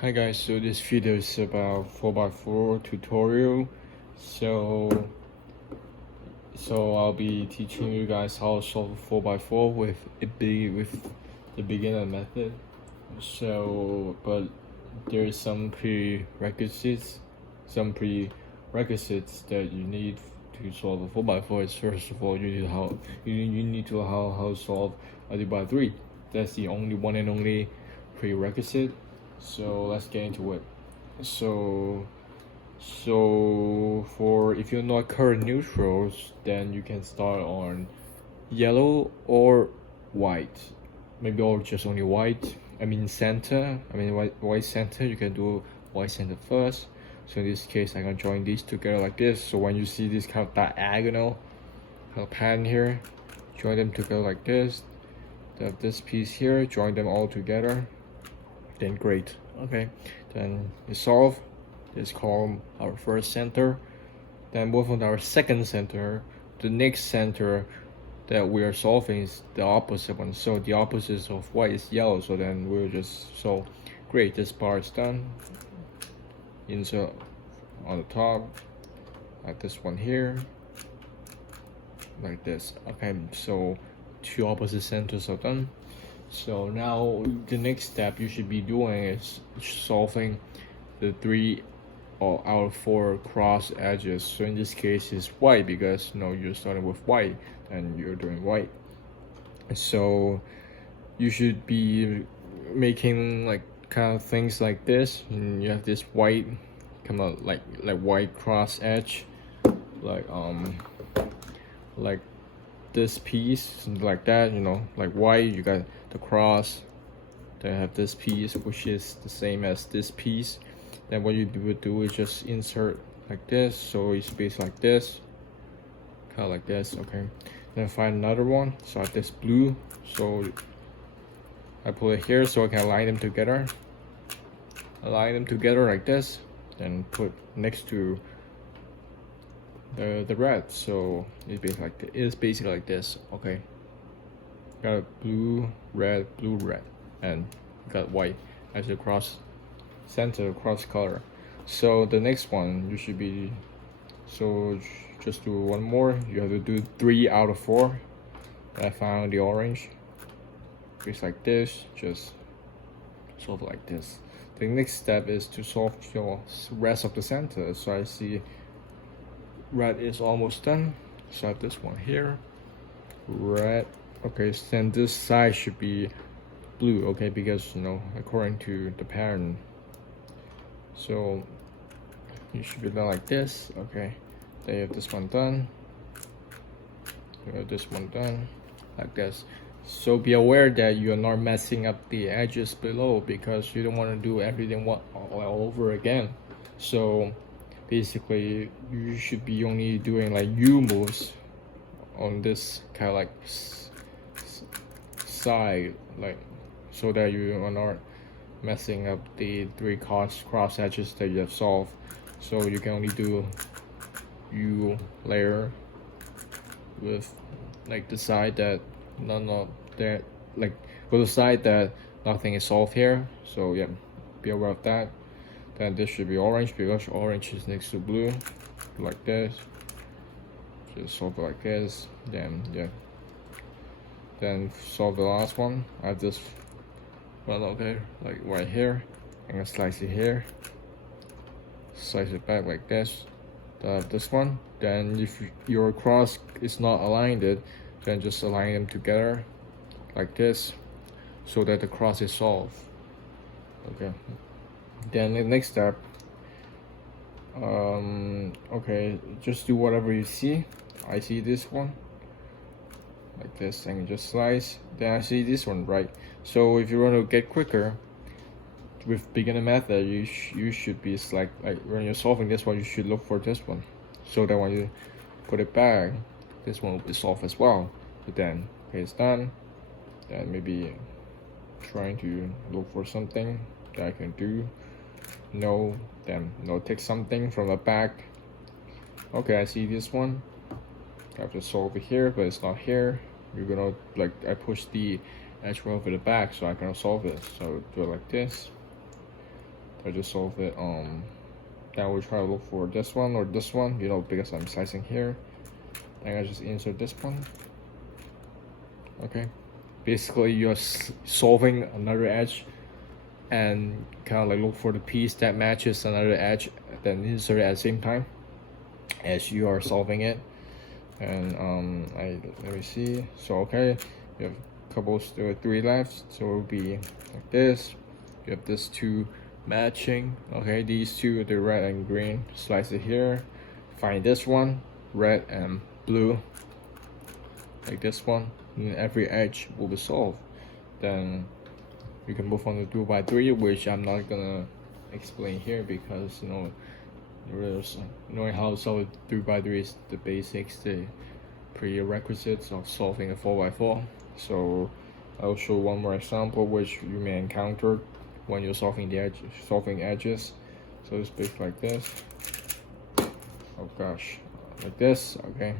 Hi guys, so this video is about 4x4 tutorial. So I'll be teaching you guys how to solve a 4x4 with the beginner method. But there is some prerequisites that you need to solve a 4x4. Is first of all you need to know how to solve a 3x3. That's the only one and only prerequisite. So let's get into it. So for if you're not current neutrals, then you can start on yellow or white, maybe, or just only white. Center. White center. You can do white center first. So in this case, I can join these together like this. So when you see this kind of diagonal kind of pattern here, join them together like this. Have this piece here, join them all together. Then great. Okay, then we solve this column, our first center. Then move on to our second center. The next center that we are solving is the opposite one. So the opposite of white is yellow. So then we'll just solve. Great, this part is done. Insert on the top, like this one here, like this. Okay, so two opposite centers are done. So now the next step you should be doing is solving the 3 or out of 4 cross edges. So in this case it's white because you're starting with white and you're doing white. So you should be making like kind of things like this, and you have this white kind of like white cross edge, like this piece like that, like white, you got the cross, then have this piece which is the same as this piece. Then what you would do is just insert like this, so it's based like this, kind of like this. Okay, then find another one. So I have this blue, so I put it here so I can align them together like this, then put next to the red, so it's basically like this. Okay, got a blue red, and got white as the cross center, cross color. So the next one you should be, so just do one more. You have to do 3 out of 4. I found the orange, just like this, just solve like this. The next step is to solve your rest of the center. So I see red is almost done, so I have this one here, red. Okay, so then this side should be blue. Okay, because according to the pattern, so you should be done like this. Okay, then you have this one done, you have this one done like this. So be aware that you're not messing up the edges below, because you don't want to do everything all over again. So basically you should be only doing like U moves on this kind of like side, like, so that you are not messing up the 3 cross edges that you have solved. So you can only do U layer with like the side that for the side that nothing is solved here. So yeah, be aware of that. Then this should be orange because orange is next to blue, like this. Just solve it like this. Then yeah, then solve the last one. I just okay, like right here, and slice it here, slice it back like this. This one. Then if your cross is not aligned, then just align them together like this, so that the cross is solved. Okay, then the next step, okay, just do whatever you see. I see this one like this, and just slice. Then I see this one, right? So if you want to get quicker with beginner method, you should be like when you're solving this one, you should look for this one, so that when you put it back, this one will be solved as well. But then okay, it's done. Then maybe trying to look for something that I can do. Take something from the back. Okay, I see this one. I have to solve it here, but it's not here. You're gonna I push the edge over the back, so I can solve it. So do it like this. I just solve it. Then we'll try to look for this one or this one, you know, because I'm slicing here. Then I just insert this one. Okay, basically you're solving another edge and kind of like look for the piece that matches another edge, then insert it at the same time as you are solving it. And let me see. So okay, you have a couple, 3 left, so it will be like this. You have this 2 matching. Okay, these 2, the red and green, slice it here. Find this one, red and blue, like this one, and every edge will be solved. Then you can move on to 2x3, which I'm not gonna explain here because you know, knowing how to solve 3x3 is the basics, the prerequisites of solving a 4x4. So I'll show one more example which you may encounter when you're solving edges. So it's basically like this. Oh gosh, like this. Okay.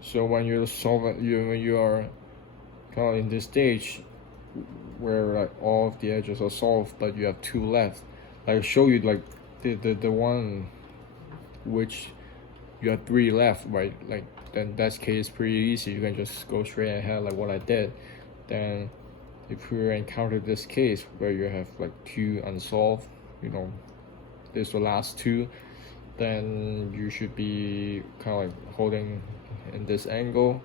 So when you're solving, when you are kind of in this stage where like all of the edges are solved, but you have 2 left. I'll show you like the one which you have 3 left, right? Like then that case pretty easy. You can just go straight ahead like what I did. Then if you encounter this case where you have like 2 unsolved, you know, this is the last 2, then you should be kind of like holding in this angle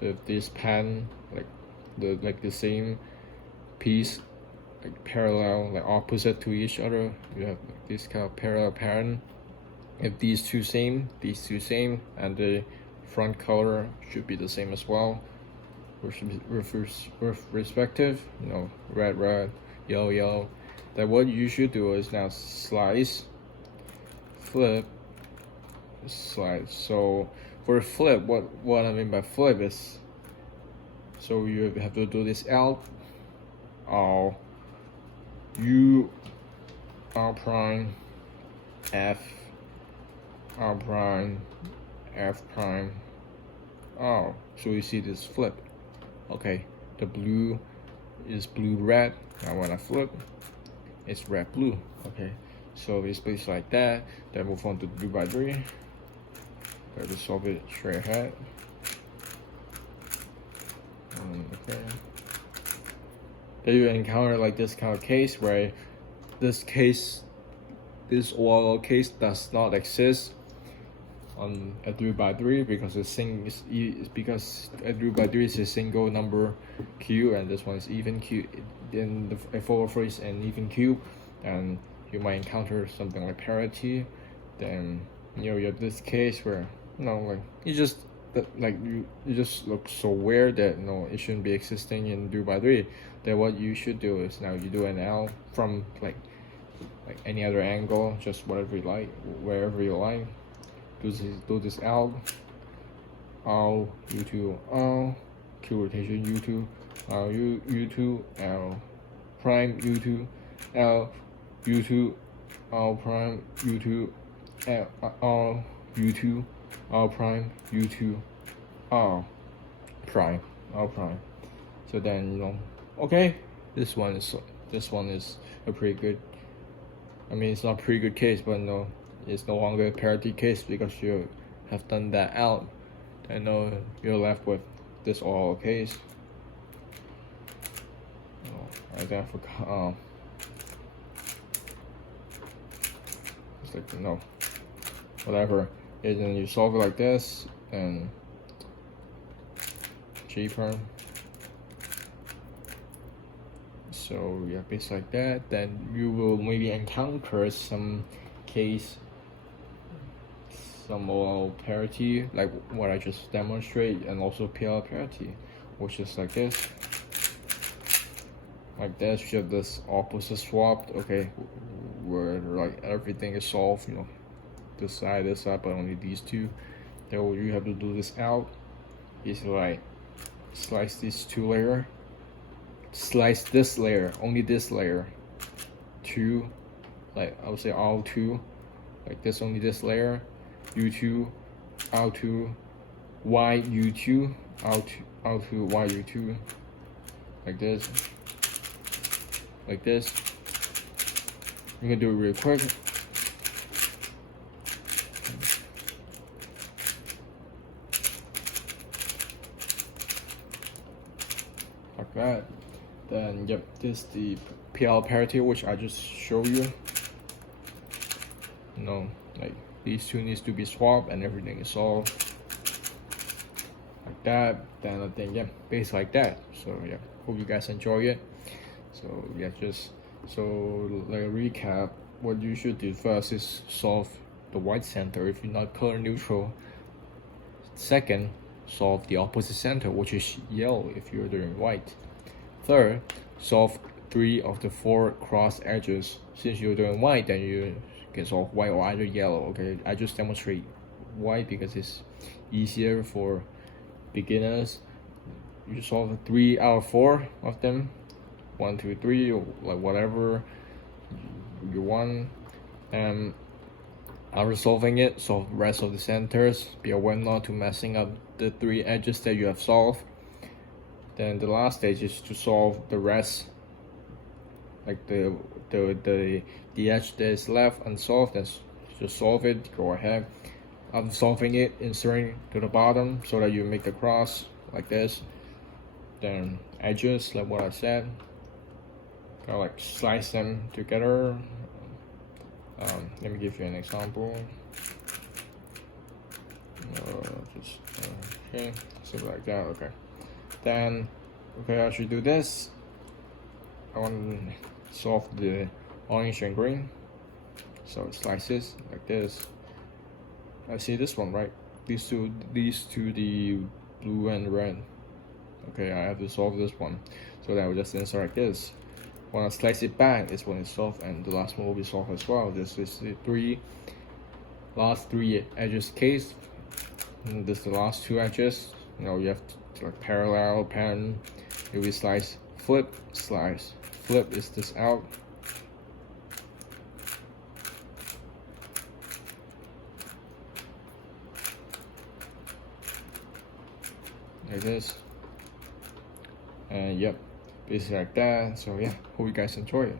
with this pen, like the same piece, like parallel, like opposite to each other. You have this kind of parallel pattern. If these two same, and the front color should be the same as well, with respective, you know, red, yellow. Then what you should do is now slice, flip, slice. So for flip, what I mean by flip is, so you have to do this L, R, U, R prime, F, R prime, F prime, R. So you see this flip. Okay, the blue is blue red. Now when I flip, it's red blue. Okay, so it's based like that. Then move on to 2x3. Try to solve it straight ahead. Okay. Then you encounter like this kind of case where this OLL case does not exist on a 3x3 because because a 3x3 is a single number cube and this one is even cube. In the 4x4 is an even cube, and you might encounter something like parity. Then you know you have this case where like you just look so weird that it shouldn't be existing in 3x3. Then what you should do is now you do an L from like any other angle, just whatever you like, wherever you like. Do this L, R, U2, R, Q rotation U2, R, U2, L, prime U2, L, U2, R prime U2, L, R, U2, R prime U2, R prime, R prime. So then okay, this one is a pretty good. I mean, it's not a pretty good case, but it's no longer a parity case because you have done that out. And you're left with this OLL case. I then forgot. It's like whatever. And then you solve it like this, and G prime. So yeah, bits like that. Then you will maybe encounter some case, some OLL parity, like what I just demonstrate, and also PL parity, which is like this. Like this, you have this opposite swapped, okay, where like everything is solved, this side, but only these two. Then what you have to do this out is like slice these 2 layers. Slice this layer, only this layer, 2, like I would say R2, like this, only this layer, U2, R2, Y U2, R2, Y U2, like this, You can do it real quick. Like that. Then yep, this is the PL parity which I just showed you. You know, like these two needs to be swapped and everything is all like that. Then I think yeah, base like that. So yeah, hope you guys enjoy it. So yeah, just so like a recap, what you should do first is solve the white center if you're not color neutral. Second, solve the opposite center, which is yellow if you're doing white. Third, solve 3 of the 4 cross edges. Since you're doing white, then you can solve white or either yellow. Okay, I just demonstrate white because it's easier for beginners. You solve 3 out of 4 of them, 1, 2, 3, or like whatever you want. And after solving it, solve the rest of the centers. Be aware not to messing up the 3 edges that you have solved. Then the last stage is to solve the rest, like the edge that is left unsolved. Then just solve it. Go ahead. After solving it, inserting to the bottom so that you make the cross like this. Then edges, like what I said, kind of like slice them together. Let me give you an example. Okay, something like that. Okay. Then, okay, I should do this. I want to solve the orange and green. So it slices like this. I see this one, right? These two, the blue and red. Okay, I have to solve this one. So then I will just insert like this. When I slice it back, is when it's solved, and the last one will be solved as well. This is the last three edges case. And this is the last 2 edges. You know, you have to like parallel pattern. It will slice, flip, slice, flip is this out. Like this. And yep, basically like that. So yeah, hope you guys enjoy it.